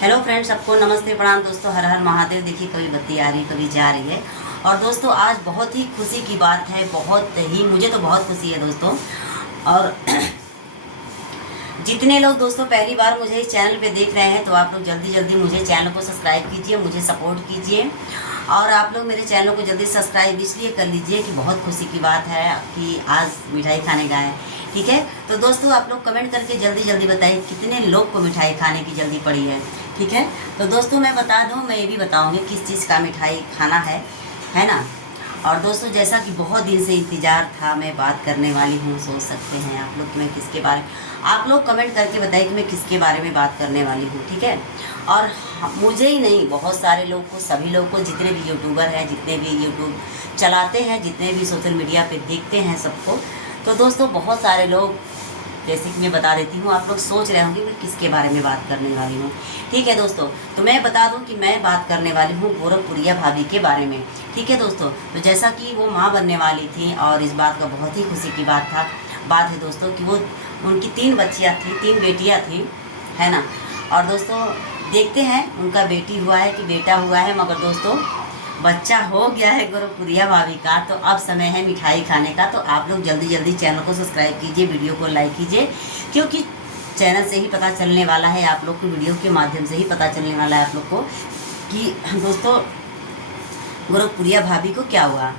Hello friends, सबको नमस्ते प्रणाम दोस्तों। हर हर महादेव। देखिए, कभी बत्ती आ रही कभी जा रही है। और दोस्तों आज बहुत ही खुशी की बात है, बहुत ही, मुझे तो बहुत खुशी है दोस्तों। और जितने लोग दोस्तों पहली बार मुझे इस चैनल पे देख रहे हैं तो आप लोग जल्दी जल्दी मुझे चैनल को सब्सक्राइब कीजिए, मुझे सपोर्ट कीजिए। और आप लोग मेरे चैनल को जल्दी सब्सक्राइब इसलिए कर लीजिए कि बहुत खुशी की बात है कि आज मिठाई खाने गए हैं। ठीक है, तो दोस्तों आप लोग कमेंट करके जल्दी जल्दी बताइए कितने लोग को मिठाई खाने की जल्दी पड़ी है। ठीक है, तो दोस्तों मैं बता दूं, मैं ये भी बताऊंगी किस चीज़ का मिठाई खाना है ना। और दोस्तों जैसा कि बहुत दिन से इंतज़ार था, मैं बात करने वाली हूँ। सोच सकते हैं आप लोग कि मैं किसके बारे, आप लोग कमेंट करके बताइए कि मैं किसके बारे में बात करने वाली हूँ। ठीक है, और मुझे ही नहीं, बहुत सारे लोग को, सभी लोग को, जितने भी यूट्यूबर हैं, जितने भी यूट्यूब चलाते हैं, जितने भी सोशल मीडिया पे देखते हैं सबको, तो दोस्तों बहुत सारे लोग, जैसे कि मैं बता देती हूँ, आप लोग सोच रहे होंगे मैं किसके बारे में बात करने वाली हूँ। ठीक है दोस्तों, तो मैं बता दूँ कि मैं बात करने वाली हूँ गोरखपुरिया भाभी के बारे में। ठीक है दोस्तों, तो जैसा कि वो माँ बनने वाली थी और इस बात का बहुत ही खुशी की बात है दोस्तों कि वो, उनकी 3 बच्चियाँ थी, 3 बेटियाँ थी, है ना। और दोस्तों देखते हैं उनका बेटी हुआ है कि बेटा हुआ है, मगर दोस्तों बच्चा हो गया है गोरखपुरिया भाभी का। तो अब समय है मिठाई खाने का। तो आप लोग जल्दी जल्दी चैनल को सब्सक्राइब कीजिए, वीडियो को लाइक कीजिए, क्योंकि चैनल से ही पता चलने वाला है आप लोग को, वीडियो के माध्यम से ही पता चलने वाला है आप लोग को कि दोस्तों गोरखपुरिया भाभी को क्या हुआ,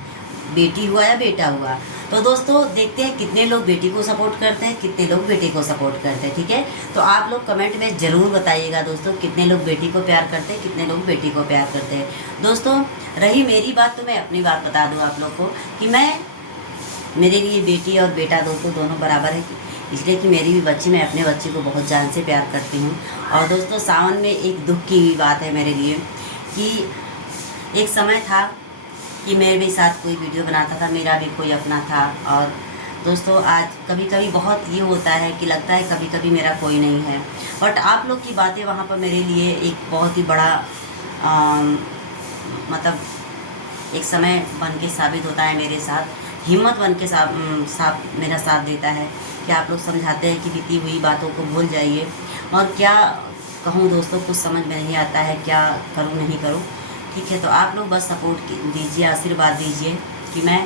बेटी हुआ या बेटा हुआ। तो दोस्तों देखते हैं कितने लोग बेटी को सपोर्ट करते हैं, कितने लोग बेटे को सपोर्ट करते हैं। ठीक है, तो आप लोग कमेंट में ज़रूर बताइएगा दोस्तों कितने लोग बेटी को प्यार करते हैं, कितने लोग बेटी को प्यार करते हैं। दोस्तों रही मेरी बात, तो मैं अपनी बात बता दूं आप लोग को कि मेरे लिए बेटी और बेटा दोस्तों दोनों बराबर है, इसलिए कि मेरी भी बच्ची, मैं अपने बच्चे को बहुत जान से प्यार करती हूँ। और दोस्तों सावन में एक दुख की भी बात है मेरे लिए कि एक समय था कि मेरे भी साथ कोई वीडियो बनाता था, मेरा भी कोई अपना था। और दोस्तों आज कभी कभी बहुत ये होता है कि लगता है कभी कभी मेरा कोई नहीं है, बट आप लोग की बातें वहाँ पर मेरे लिए एक बहुत ही बड़ा मतलब एक समय बन के साबित होता है मेरे साथ, हिम्मत बन के मेरा साथ देता है कि आप लोग समझाते हैं कि बीती हुई बातों को भूल जाइए। और क्या कहूँ दोस्तों, कुछ समझ में नहीं आता है क्या करूँ नहीं करूँ। ठीक है, तो आप लोग बस सपोर्ट दीजिए, आशीर्वाद दीजिए कि मैं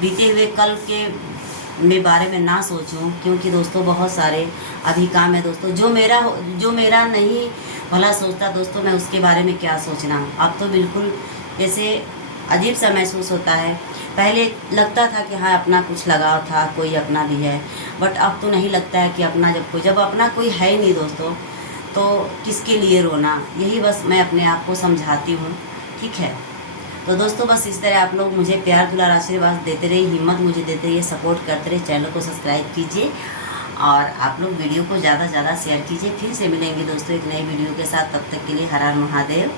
बीते हुए कल के बारे में ना सोचूं, क्योंकि दोस्तों बहुत सारे अभी काम है दोस्तों। जो मेरा नहीं भला सोचता दोस्तों, मैं उसके बारे में क्या सोचना। अब तो बिल्कुल जैसे अजीब सा महसूस होता है। पहले लगता था कि हाँ अपना कुछ लगाव था, कोई अपना भी है, बट अब तो नहीं लगता है कि अपना, जब अपना कोई है ही नहीं दोस्तों, तो किसके लिए रोना। यही बस मैं अपने आप को समझाती हूँ। ठीक है, तो दोस्तों बस इस तरह आप लोग मुझे प्यार दुलार आशीर्वाद देते रहिए, हिम्मत मुझे देते रहिए, सपोर्ट करते रहिए, चैनल को सब्सक्राइब कीजिए और आप लोग वीडियो को ज़्यादा से ज़्यादा शेयर कीजिए। फिर से मिलेंगे दोस्तों एक नई वीडियो के साथ, तब तक के लिए हर हर महादेव।